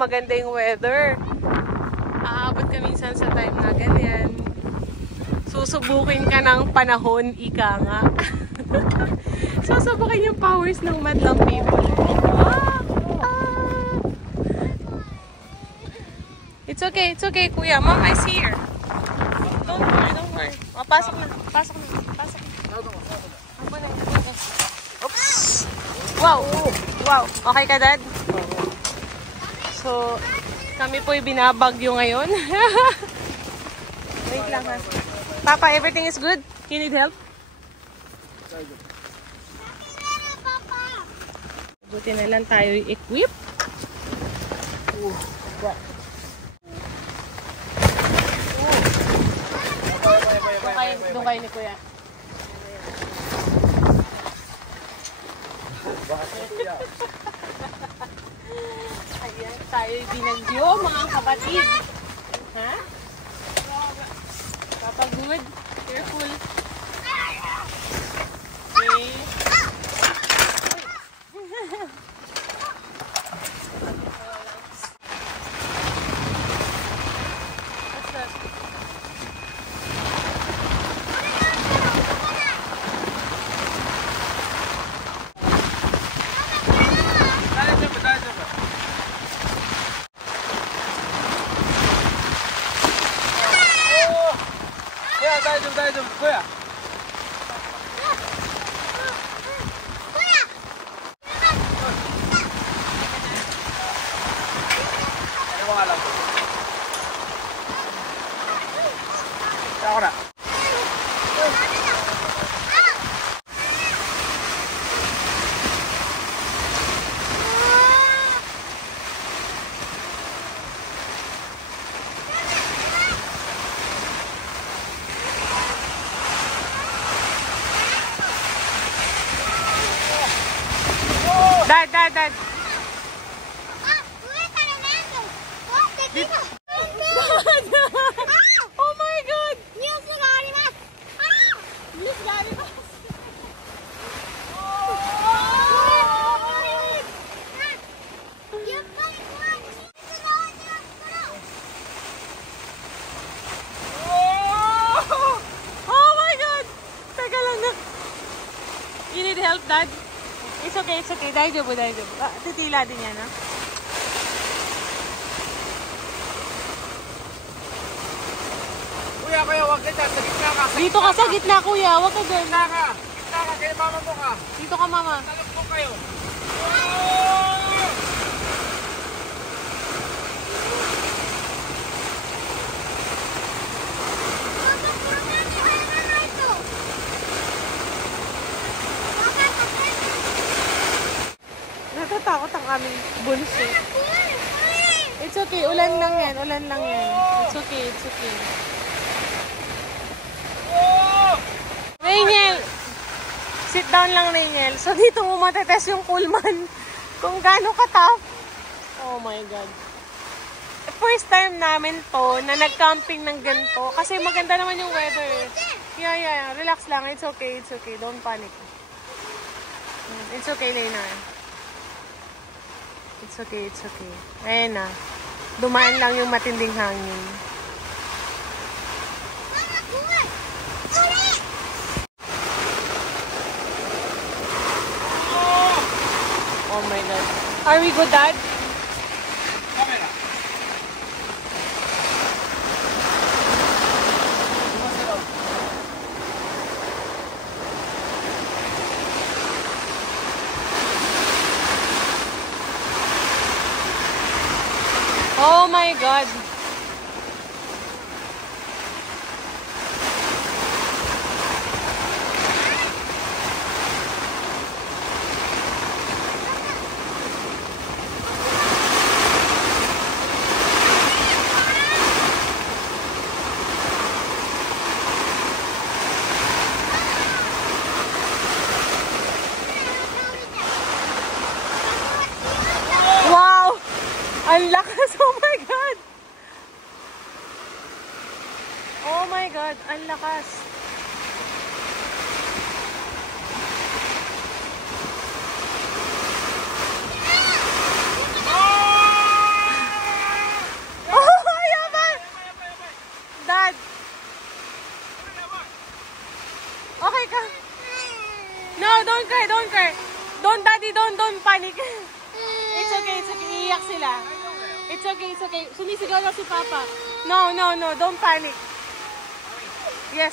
maganda yung weather. Aabot ka minsan sa time na ganyan. Susubukin ka ng panahon, ika nga. Susubukin yung powers ng madlang people. It's okay, kuya. Mama is here. Don't worry. Pasok na. Oops! Wow! Okay ka, Dad? So, kami po'y binabagyo ngayon. Wait lang, ha? Papa, everything is good? You need help? Buti na lang tayo equip. Doon kayo ni Kuya. Ayan, tayo'y binagyo, mga kapatid. Ha? Papa, good? Careful. Okay. What's that? Kuya. Ano mo alam? Ako na. Dad. Oh my God! Oh my God! Teka lang na. You need help, Dad? It's okay. Daijoubu. Titila din yan, ha? Kuya, wag ka dyan. Sa gitna ka. Dito ka sa gitna, Kuya. Wag ka dyan. Gitna ka. Kaya mama mo ka. Dito ka, Mama. Talok po kayo. Natatakot ang aming bunso. It's okay. Ulan lang yan. It's okay. Rainiel! Sit down lang, Rainiel. So, dito mo matetest yung Pullman kung gaano ka-tough. Oh my God. First time namin to na nag-camping ng ganito. Kasi maganda naman yung weather. Yeah. Relax lang. It's okay. Don't panic. It's okay, Lena. It's okay. Ayan na. Dumaan lang yung matinding hangin. Oh my God. Are we good, Dad? Camera. Oh my God. Wow! Ang lakas! Oh my God! Oh my God! Ang lakas! panic. It's okay, it's okay. Iiyak sila. It's okay, it's okay. Sumisigaw na si Papa. No, no, no. Don't panic. Yes.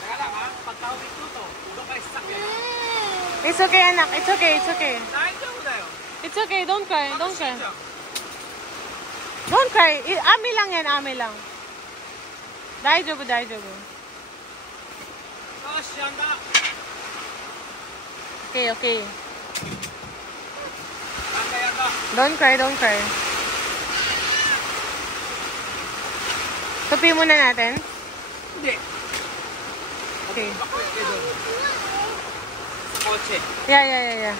Teka lang ha, pagka umituto, doon kayo sasakyan. It's okay, anak. It's okay, it's okay. Nakita mo na yun. It's okay. Don't cry, don't cry. Don't cry. Ami lang yan, ami lang. Daijoubu, daijoubu. Okay, okay. Don't cry, don't cry. Tupi muna natin. Hindi. Okay. Sa kotse. Yeah.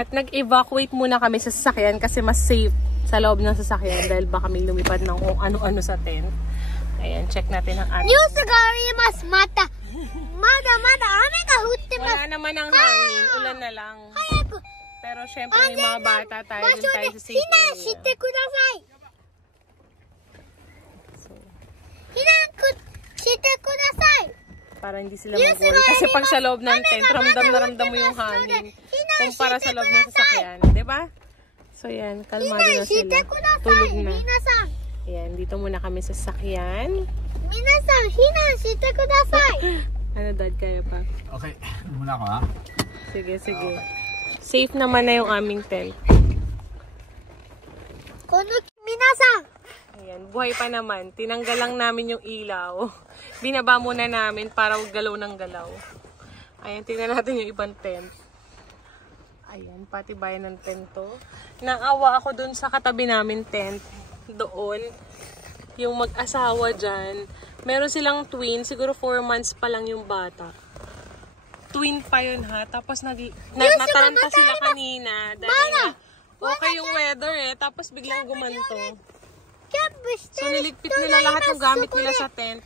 At nag-evacuate muna kami sa sasakyan kasi mas safe sa loob ng sasakyan dahil baka may lumipad ng kung ano-ano sa tent. Ayan, check natin ang ating. Mata. Mada, ame ga futte masu. Wala naman ang hangin, ulan na lang. Pero syempre may mga bata tayo, dun tayo sa safety area. Shite kudasai. Shite kudasai. Para hindi sila mag-worry. Kasi pag sa loob ng tent, ramdam na ramdam mo yung hangin. Kumpara sa loob ng sasakyan. Diba? So yan, kalmado na sila. Tulog na. Ayan, dito muna kami sa sasakyan. Minasan, hinan shite kudasai. Ano dad, kaya pa? Okay, muna ako ha. Sige. Safe naman na yung aming tent. Kono minasan. Ayan, buhay pa naman. Tinanggal lang namin yung ilaw. Binaba muna namin para galaw ng galaw. Ayan, tingnan natin yung ibang tent. Ayan, pati bayan ng tent to. Naawa ako dun sa katabi namin tent. Doon. Yung mag-asawa dyan. Meron silang twin. Siguro 4 months pa lang yung bata. Twin pa yun ha. Tapos nataranta sila kanina. Dahil okay yung weather eh. Tapos biglang gumanto. So niligpit nila lahat ng gamit nila sa tent.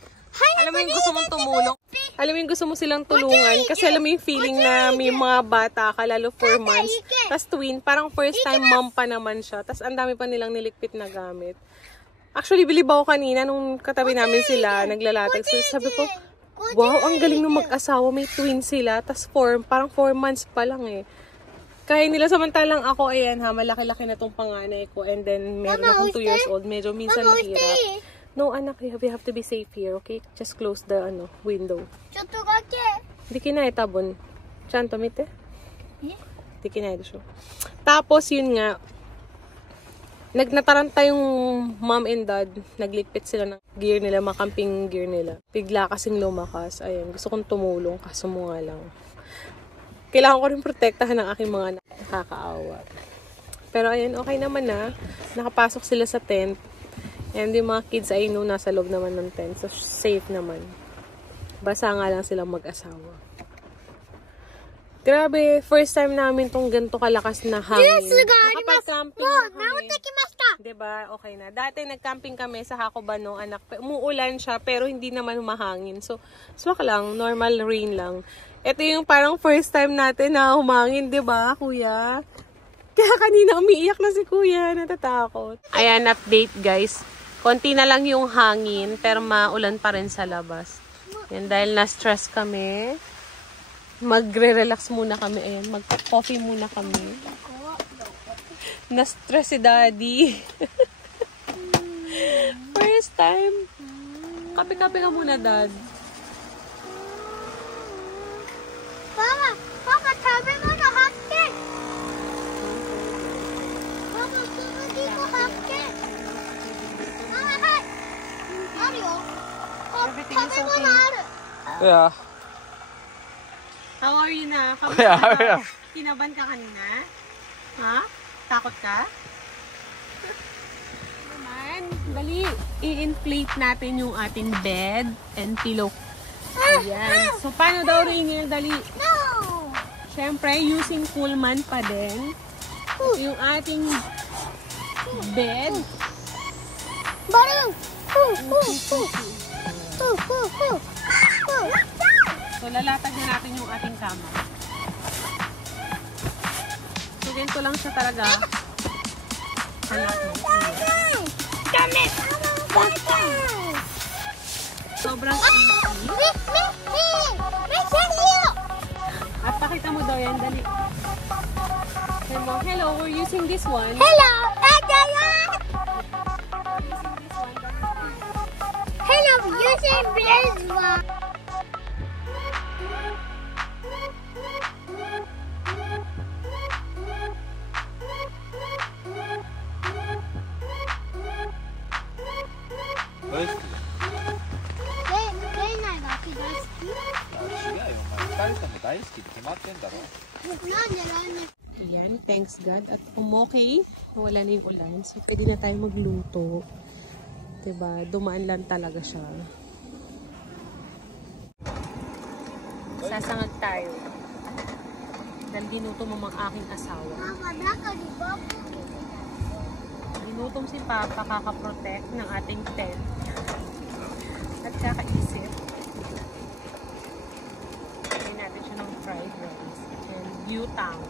Alam mo yung gusto mong tumulong? Alam mo yung gusto mo silang tulungan? Kasi alam mo yung feeling na may mga bata ka, lalo 4 months. Tapos twin, parang first time mom pa naman siya. Tapos ang dami pa nilang niligpit na gamit. Actually, bilib ako kanina nung katabi namin sila, naglalatag sila. Sabi ko, wow, ang galing nung mag-asawa. May twin sila. Tapos parang 4 months pa lang eh. Kaya nila samantalang ako, ayan ha, malaki-laki na tong panganay ko. And then, meron akong 2 years old. Medyo minsan mahirap. No, anak, we have to be safe here, okay? Just close the window. Hindi kinaya tabon. Chanto, mite? Hindi kinaya siya. Tapos, yun nga, nataranta yung mom and dad. Nagligpit sila ng gear nila, mga camping gear nila. Bigla kasing lumakas. Ayan, gusto kong tumulong, kaso mo nga lang. Kailangan ko rin protektahan ng aking mga nakakaawa. Pero ayan, okay naman na. Nakapasok sila sa tent. And yung mga kids ay nasa loob naman ng tent. So, safe naman. Basa nga lang silang mag-asawa. Grabe, first time namin tong ganito kalakas na hangin. Nakapag-camping na kami. Diba? Okay na. Dati nag-camping kami sa Hakobano, anak. Umuulan siya, pero hindi naman humahangin. So, swak lang. Normal rain lang. Ito yung parang first time natin na humangin, diba, kuya? Kaya kanina umiiyak na si kuya. Natatakot. Ayan, update guys. Konti na lang yung hangin, pero maulan pa rin sa labas. Yan, dahil na-stress kami. Magre-relax muna kami. Ayan, mag-coffee muna kami. Na-stress si daddy. First time. Kape-kape ka muna, dad. Papa, tabi mo na hotcake. Papa, sumagi mo hotcake. Mama, Mario. Tabi mo na aru. Yeah. How are you na? Yeah. Kinaban ka kanina? Ha? Takot ka? Naman, dali. I-inflate natin yung ating bed and pillow. Ayan. So, paano daw, Ringel? Dali. No. Siyempre, using Pullman pa din. Yung ating bed. Barang. So, lalatag na natin yung ating kama. ganito lang siya talaga. Halat mo. Damit! Sobrang easy. At pakita mo daw yan, dali. Hello, we're using this one. Hello! Hello, using this one. Ayan, thanks God. At umokay, wala na yung ulan. So, pwede na tayo magluto. Diba? Dumaan lang talaga siya. Sasangag tayo. Dahil ginutom mo mga aking asawa. Ginutom si Papa, kakaprotect ng ating tent. At kakaisip. Lagyan natin siya ng fried rice. And butang.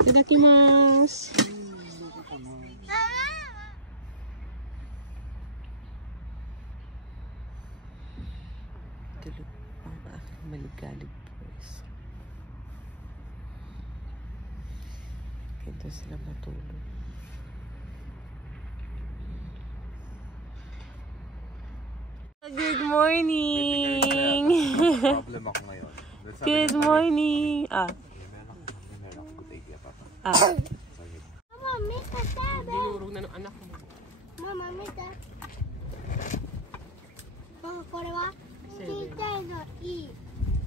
Itadakimasu. Tulog ang aking maligalig boys. Ganda sila matulog. Good morning! Problem ako ngayon. Good morning! Mama, make a seven. Dinurog na ng anak mo. Mama, make a. Mama, これはちっちゃいのいい。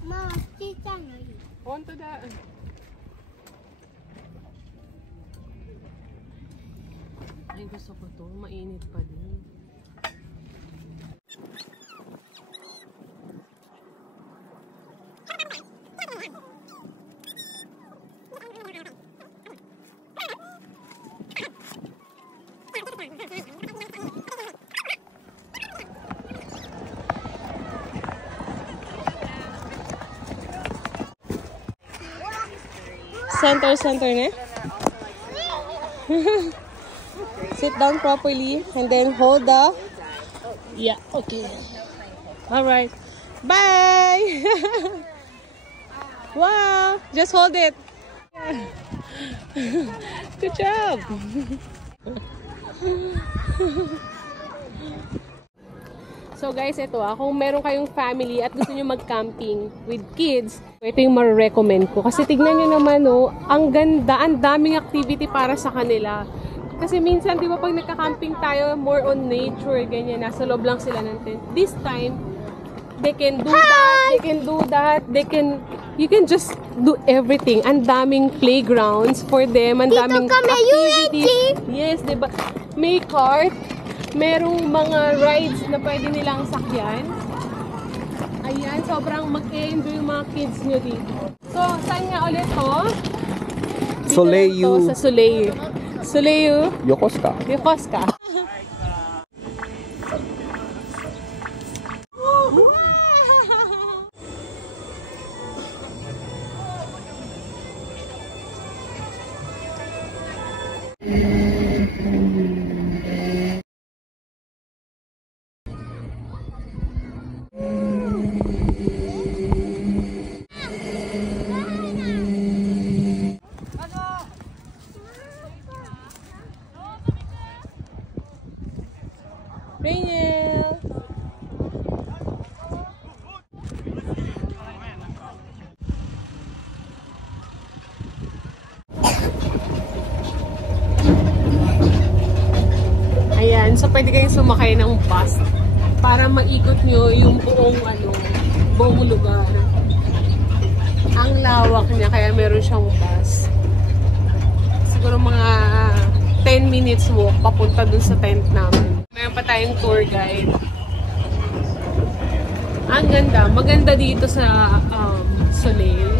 Mama, ちっちゃいのいい。本当だ。Ay, gusto ko to. Mainit pa din. Center na. Sit down properly and then hold the. Yeah, okay. All right. Bye. Wow, just hold it. Good job. So guys, ito kung meron kayong family at gusto nyo mag-camping with kids, ito yung ma-recommend ko. Kasi tignan nyo naman, ang ganda, ang daming activity para sa kanila. Kasi minsan, di ba, pag nagka-camping tayo, more on nature, ganyan, nasa loob lang sila ng tent. This time, they can do that, you can just do everything. Ang daming playgrounds for them, ang daming activities. Yes, di ba? May cart, merong mga rides na pwede nilang sakyan. Ayan, sobrang mag-enjoy yung mga kids nyo dito. So, saan nga ulit to? Soleil. Sa Soleil. Soleil. Yokosuka. Yokosuka. Rainiel. Ayan, so pwede kayong sumakay ng bus para maikot nyo yung buong lugar. Ang lawak niya, kaya meron siyang bus. Siguro mga 10 minutes walk papunta dun sa tent namin. Meron pa tayong tour guide. Ang ganda. Maganda dito sa Soleil.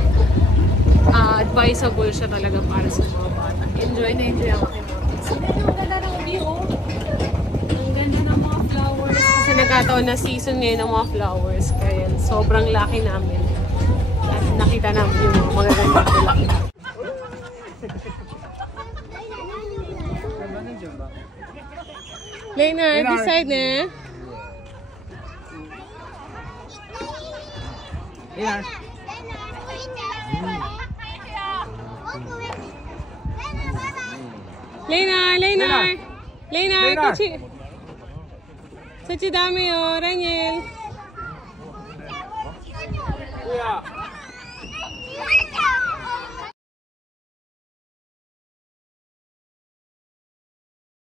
Advisable siya talaga para sa mga bata. Enjoy na enjoy ako. Ang ganda ng view. Ang ganda ng mga flowers. Kasi nagkataon na season ngayon ng mga flowers. Kaya sobrang laki namin. At nakita namin yung mga magagandang laki. Lena, decide na. Ilan? Lena, Tachi. Tachi dami oh, Raniel. Kuya.